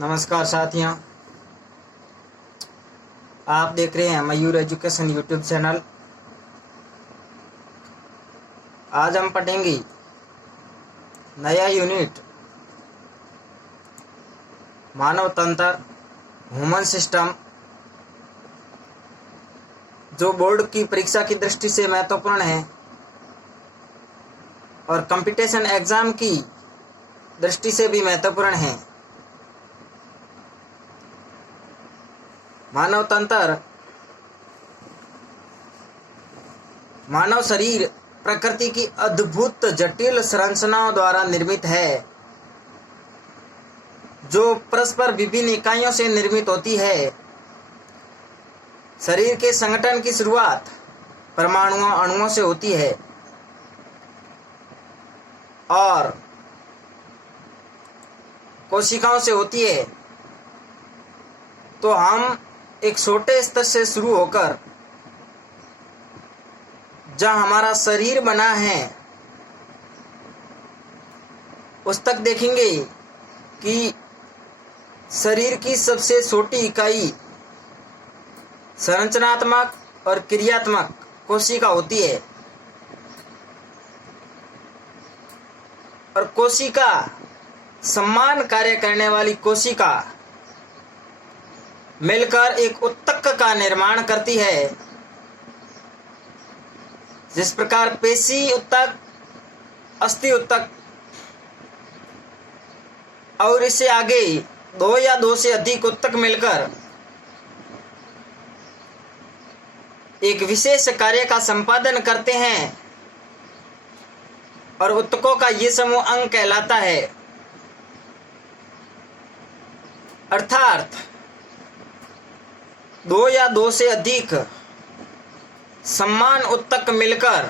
नमस्कार साथियों, आप देख रहे हैं मयूर एजुकेशन यूट्यूब चैनल। आज हम पढ़ेंगे नया यूनिट मानव तंत्र ह्यूमन सिस्टम, जो बोर्ड की परीक्षा की दृष्टि से महत्वपूर्ण है और कंपटीशन एग्जाम की दृष्टि से भी महत्वपूर्ण है। मानव तंत्र, मानव शरीर प्रकृति की अद्भुत जटिल संरचनाओं द्वारा निर्मित है, जो परस्पर विभिन्न इकाइयों से निर्मित होती है। शरीर के संगठन की शुरुआत परमाणुओं अणुओं से होती है और कोशिकाओं से होती है। तो हम एक छोटे स्तर से शुरू होकर जहाँ हमारा शरीर बना है उस तक देखेंगे कि शरीर की सबसे छोटी इकाई संरचनात्मक और क्रियात्मक कोशिका होती है। और कोशिका समान कार्य करने वाली कोशिका मिलकर एक ऊतक का निर्माण करती है। जिस प्रकार पेशी ऊतक, अस्थि ऊतक और इससे आगे दो या दो से अधिक ऊतक मिलकर एक विशेष कार्य का संपादन करते हैं और ऊतकों का ये समूह अंग कहलाता है। अर्थात दो या दो से अधिक समान ऊतक मिलकर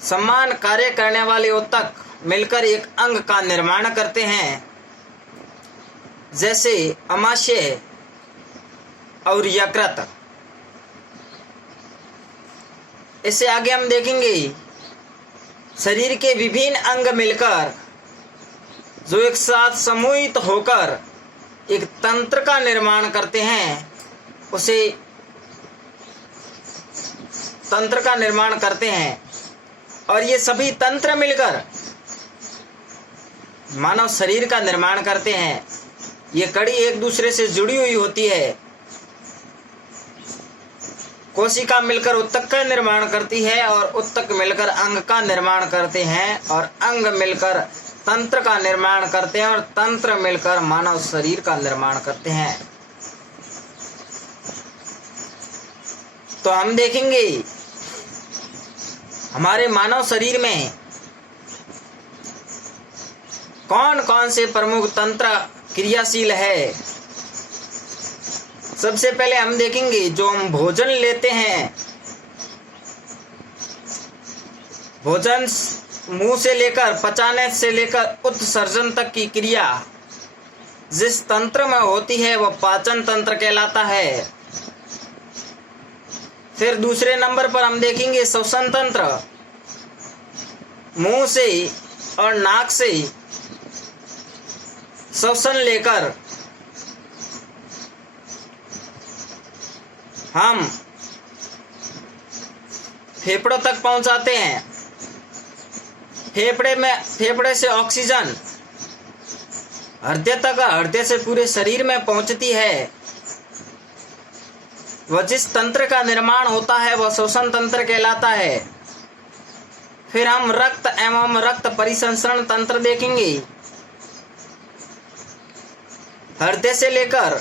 समान कार्य करने वाले ऊतक मिलकर एक अंग का निर्माण करते हैं, जैसे अमाशय और यकृत। इससे आगे हम देखेंगे शरीर के विभिन्न अंग मिलकर जो एक साथ समूहित होकर एक तंत्र का निर्माण करते हैं, उसे तंत्र का निर्माण करते हैं। और ये सभी तंत्र मिलकर मानव शरीर का निर्माण करते हैं। ये कड़ी एक दूसरे से जुड़ी हुई होती है। कोशिका मिलकर ऊतक का निर्माण करती है और ऊतक मिलकर अंग का निर्माण करते हैं और अंग मिलकर तंत्र का निर्माण करते हैं और तंत्र मिलकर मानव शरीर का निर्माण करते हैं। तो हम देखेंगे हमारे मानव शरीर में कौन कौन से प्रमुख तंत्र क्रियाशील है। सबसे पहले हम देखेंगे जो हम भोजन लेते हैं, भोजन मुंह से लेकर पचाने से लेकर उत्सर्जन तक की क्रिया जिस तंत्र में होती है वह पाचन तंत्र कहलाता है। फिर दूसरे नंबर पर हम देखेंगे श्वसन तंत्र। मुंह से और नाक से श्वसन लेकर हम फेफड़ों तक पहुंचाते हैं। फेफड़े से ऑक्सीजन हृदय तक, हृदय से पूरे शरीर में पहुंचती है। वह जिस तंत्र का निर्माण होता है वह श्वसन तंत्र कहलाता है। फिर हम रक्त एवं रक्त परिसंचरण तंत्र देखेंगे। हृदय से लेकर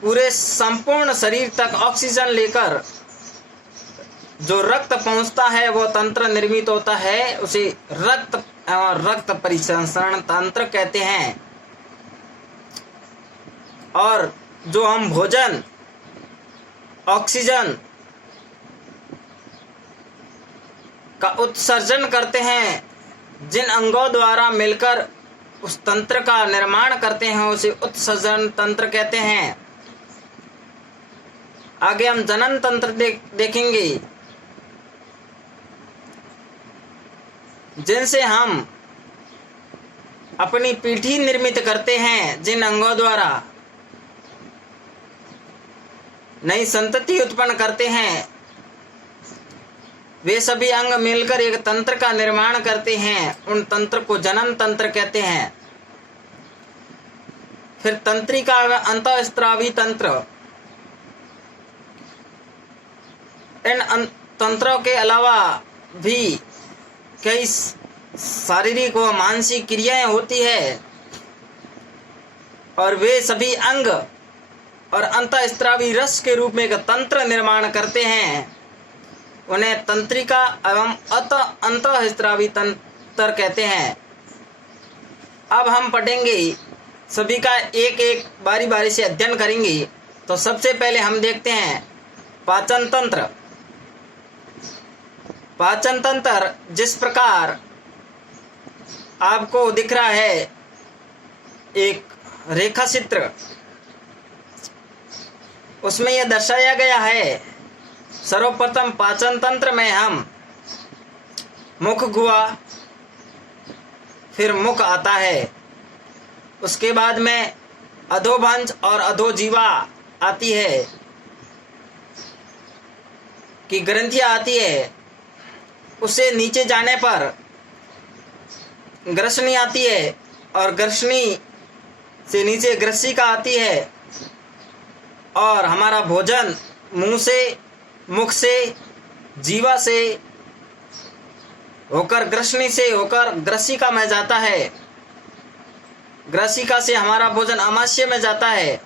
पूरे संपूर्ण शरीर तक ऑक्सीजन लेकर जो रक्त पहुंचता है वो तंत्र निर्मित होता है, उसे रक्त एवं रक्त परिसंचरण तंत्र कहते हैं। और जो हम भोजन, ऑक्सीजन का उत्सर्जन करते हैं, जिन अंगों द्वारा मिलकर उस तंत्र का निर्माण करते हैं, उसे उत्सर्जन तंत्र कहते हैं। आगे हम जनन तंत्र देखेंगे, जिनसे हम अपनी पीठी निर्मित करते हैं, जिन अंगों द्वारा नई संतति उत्पन्न करते हैं, वे सभी अंग मिलकर एक तंत्र का निर्माण करते हैं। उन तंत्र को जनन तंत्र कहते हैं। फिर तंत्रिका व अंतःस्रावी तंत्र। इन तंत्रों के अलावा भी कई शारीरिक व मानसिक क्रियाएं होती है और वे सभी अंग और अंतःस्रावी रस के रूप में एक तंत्र निर्माण करते हैं। उन्हें तंत्रिका एवं अंतःस्रावी तंत्र कहते हैं। अब हम पढ़ेंगे, सभी का एक एक बारी बारी से अध्ययन करेंगे। तो सबसे पहले हम देखते हैं पाचन तंत्र। पाचन तंत्र जिस प्रकार आपको दिख रहा है, एक रेखा चित्र, उसमें यह दर्शाया गया है। सर्वप्रथम पाचन तंत्र में हम मुख गुहा, फिर मुख आता है, उसके बाद में अधोभंज और अधोजीवा आती है कि ग्रंथियां आती है। उससे नीचे जाने पर ग्रसनी आती है और ग्रसनी से नीचे ग्रसिका आती है और हमारा भोजन मुंह से, मुख से, जीवा से होकर ग्रसनी से होकर ग्रसिका में जाता है। ग्रसिका से हमारा भोजन आमाशय में जाता है।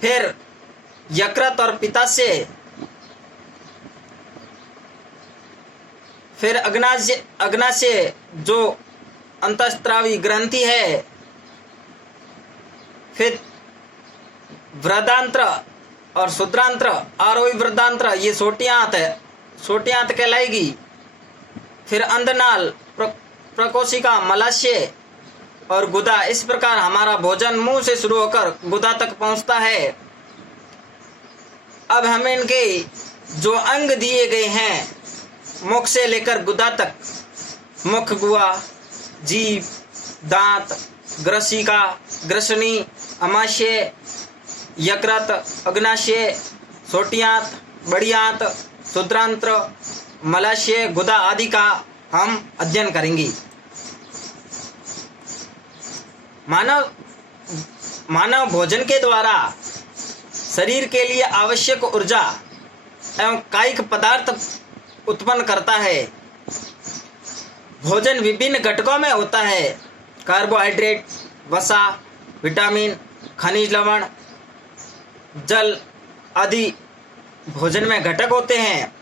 फिर यकृत और पित्ताशय, फिर अग्नाशय जो अंतःस्रावी ग्रंथि है, फिर वृद्धांत्र और शुद्रांत्र, आरोही वृद्धांत्र, ये सोटियांत है, सोटियांत कहलाएगी। फिर अंधनाल, प्रकोशिका, मलाशय और गुदा। इस प्रकार हमारा भोजन मुंह से शुरू होकर गुदा तक पहुंचता है। अब हमें इनके जो अंग दिए गए हैं, मुख से लेकर गुदा तक, मुख गुहा, जीभ, दांत, ग्रसिका, ग्रसनी, अमाशय, यकृत, अग्नाशय, सोटियांत, बड़ियांत, शुद्रांत्र, मलाशय, गुदा आदि का हम अध्ययन करेंगे। मानव भोजन के द्वारा शरीर के लिए आवश्यक ऊर्जा एवं कायिक पदार्थ उत्पन्न करता है। भोजन विभिन्न घटकों में होता है। कार्बोहाइड्रेट, वसा, विटामिन, खनिज लवण, जल आदि भोजन में घटक होते हैं।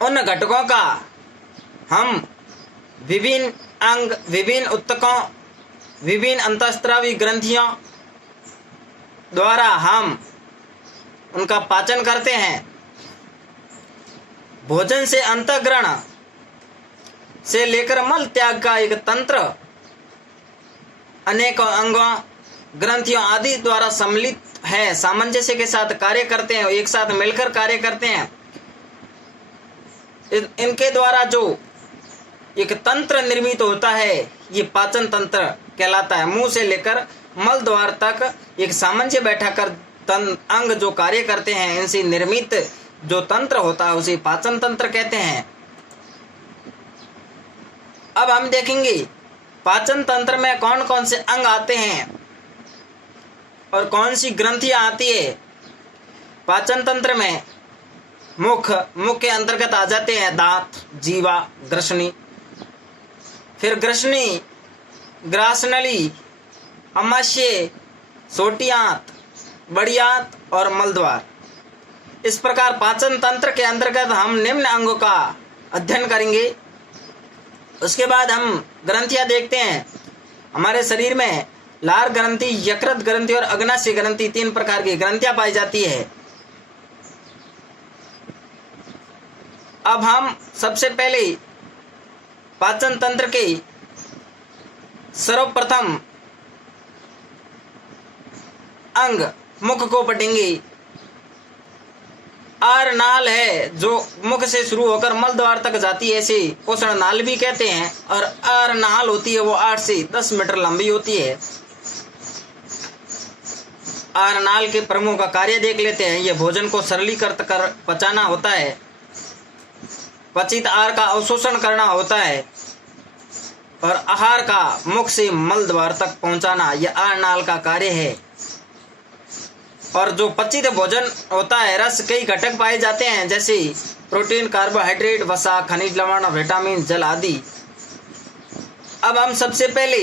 उन घटकों का हम विभिन्न अंग, विभिन्न उत्तकों, विभिन्न अंतःस्रावी ग्रंथियों द्वारा हम उनका पाचन करते हैं। भोजन से अंतःग्रहण से लेकर मल त्याग का एक तंत्र अनेकों अंगों, ग्रंथियों आदि द्वारा सम्मिलित है, सामंजस्य के साथ कार्य करते हैं, एक साथ मिलकर कार्य करते हैं। इनके द्वारा जो एक तंत्र निर्मित होता है, ये पाचन तंत्र कहलाता है। मुंह से लेकर मल द्वार तक एक सामंजस्य बैठाकर अंग जो कार्य करते हैं, इनसे निर्मित जो तंत्र होता है उसे पाचन तंत्र कहते हैं। अब हम देखेंगे पाचन तंत्र में कौन कौन से अंग आते हैं और कौन सी ग्रंथियां आती है। पाचन तंत्र में मुख के अंतर्गत आ जाते हैं दांत, जीवा, ग्रसनी, फिर ग्रसनी, ग्रासनली, अमाशय, सोटियांत, बड़ियांत और मलद्वार। इस प्रकार पाचन तंत्र के अंतर्गत हम निम्न अंगों का अध्ययन करेंगे। उसके बाद हम ग्रंथियां देखते हैं। हमारे शरीर में लार ग्रंथि, यकृत ग्रंथि और अग्नाशय ग्रंथि, 3 प्रकार की ग्रंथियां पाई जाती है। अब हम सबसे पहले पाचन तंत्र के सर्वप्रथम अंग मुख को पढ़ेंगे। आर नाल है जो मुख से शुरू होकर मल द्वार तक जाती है, ऐसे पोषण नाल भी कहते हैं। और आर नाल होती है वो 8 से 10 मीटर लंबी होती है। आर नाल के प्रमुख का कार्य देख लेते हैं। यह भोजन को सरलीकृत कर पचाना होता है, पचित आहार का अवशोषण करना होता है और आहार का मुख से मल द्वार तक पहुंचाना, यह आर नाल का कार्य है। और जो पचित भोजन होता है, रस कई घटक पाए जाते हैं जैसे प्रोटीन, कार्बोहाइड्रेट, वसा, खनिज लवण, विटामिन, जल आदि। अब हम सबसे पहले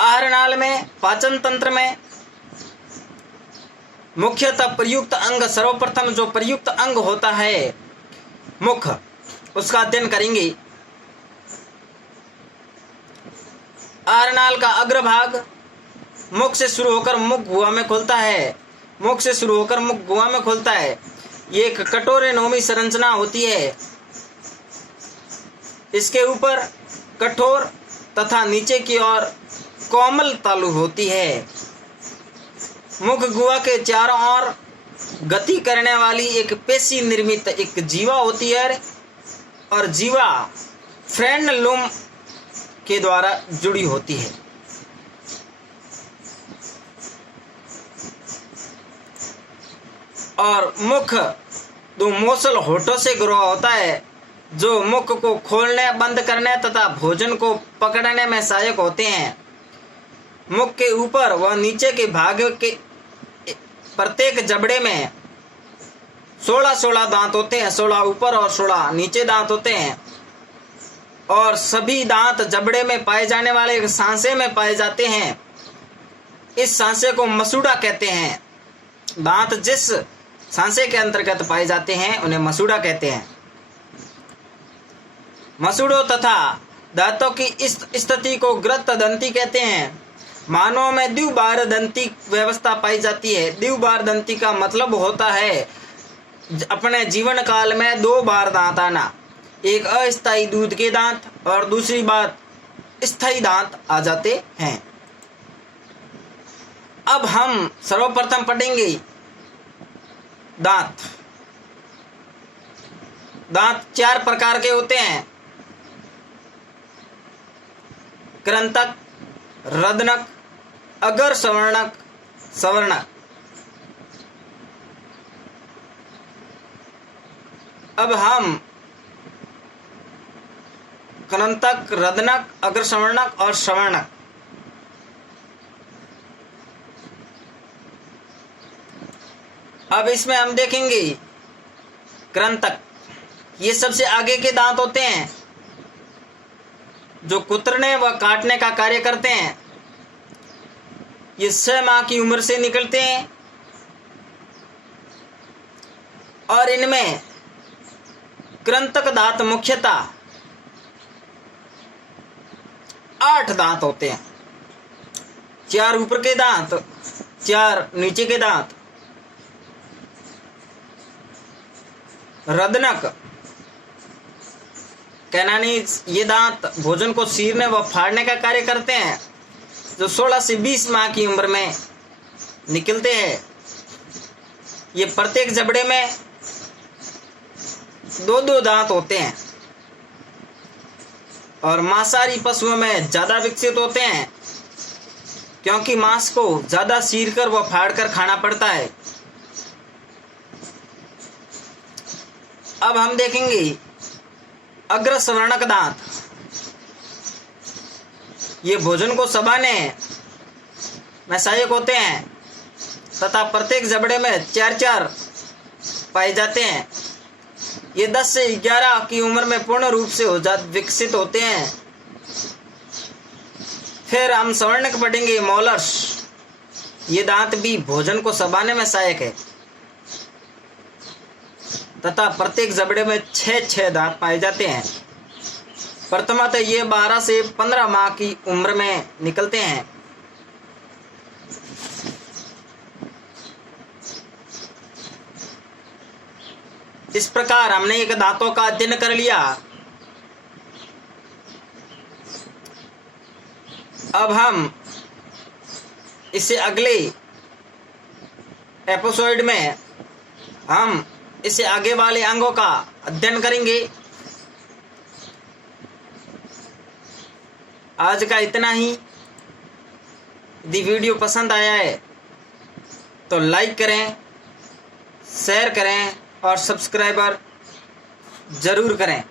आहार नाल में, पाचन तंत्र में मुख्यतः प्रयुक्त अंग, सर्वप्रथम जो प्रयुक्त अंग होता है मुख, उसका अध्ययन करेंगे। आहार नाल का अग्रभाग मुख से शुरू होकर मुख गुहा में खुलता है। मुख से शुरू होकर मुख गुहा में खुलता है। ये एक कटोरेनोमी संरचना होती है। इसके ऊपर कठोर तथा नीचे की ओर कोमल तालु होती है। मुख गुहा के चारों ओर गति करने वाली एक पेशी निर्मित एक जीवा होती है और जीवा फ्रेनलुम के द्वारा जुड़ी होती है। और मुख दो मोसल होठों से ग्रो होता है जो मुख को खोलने, बंद करने तथा भोजन को पकड़ने में सहायक होते हैं। मुख के ऊपर व नीचे के भाग के प्रत्येक जबड़े में 16 दांत होते हैं। 16 ऊपर और 16 नीचे दांत होते हैं और सभी दांत जबड़े में पाए जाने वाले एक सांसे में पाए जाते हैं। इस सांसे को मसूड़ा कहते हैं। दांत जिस सांसे के अंतर्गत पाए जाते हैं उन्हें मसूड़ा कहते हैं। मसूड़ों तथा दांतों की इस स्थिति को ग्रत दंती कहते हैं। मानव में द्विबार दंती व्यवस्था पाई जाती है। द्विबार दंती का मतलब होता है अपने जीवन काल में 2 बार दांत आना। एक अस्थायी दूध के दांत और दूसरी बात स्थायी दांत आ जाते हैं। अब हम सर्वप्रथम पढ़ेंगे दांत। दांत 4 प्रकार के होते हैं: कृंतक, रदनक, अगर सवर्णक, सवर्णक। अब हम कृंतक, रदनक, अग्र सवर्णक और सवर्णक अब इसमें हम देखेंगे कृंतक। ये सबसे आगे के दांत होते हैं जो कुतरने व काटने का कार्य करते हैं। ये 6 माह की उम्र से निकलते हैं और इनमें कृंतक दांत मुख्यतः 8 दांत होते हैं। 4 ऊपर के दांत, 4 नीचे के दांत। रदनक कैनानीज, ये दांत भोजन को चीरने व फाड़ने का कार्य करते हैं जो 16 से 20 माह की उम्र में निकलते हैं। ये प्रत्येक जबड़े में 2 दांत होते हैं और मांसाहारी पशुओं में ज्यादा विकसित होते हैं क्योंकि मांस को ज्यादा चीरकर व फाड़कर खाना पड़ता है। अब हम देखेंगे अग्र सवर्णक दांत। ये भोजन को चबाने में सहायक होते हैं तथा प्रत्येक जबड़े में 4 पाए जाते हैं। ये 10 से 11 की उम्र में पूर्ण रूप से विकसित होते हैं। फिर हम सवर्णक पढ़ेंगे मोलर्स। ये दांत भी भोजन को चबाने में सहायक है तथा प्रत्येक जबड़े में 6 दांत पाए जाते हैं। प्रथमतः ये 12 से 15 माह की उम्र में निकलते हैं। इस प्रकार हमने एक दांतों का अध्ययन कर लिया। अब हम इसे अगले एपिसोड में हम इससे आगे वाले अंगों का अध्ययन करेंगे। आज का इतना ही। यदि वीडियो पसंद आया है तो लाइक करें, शेयर करें और सब्सक्राइबर ज़रूर करें।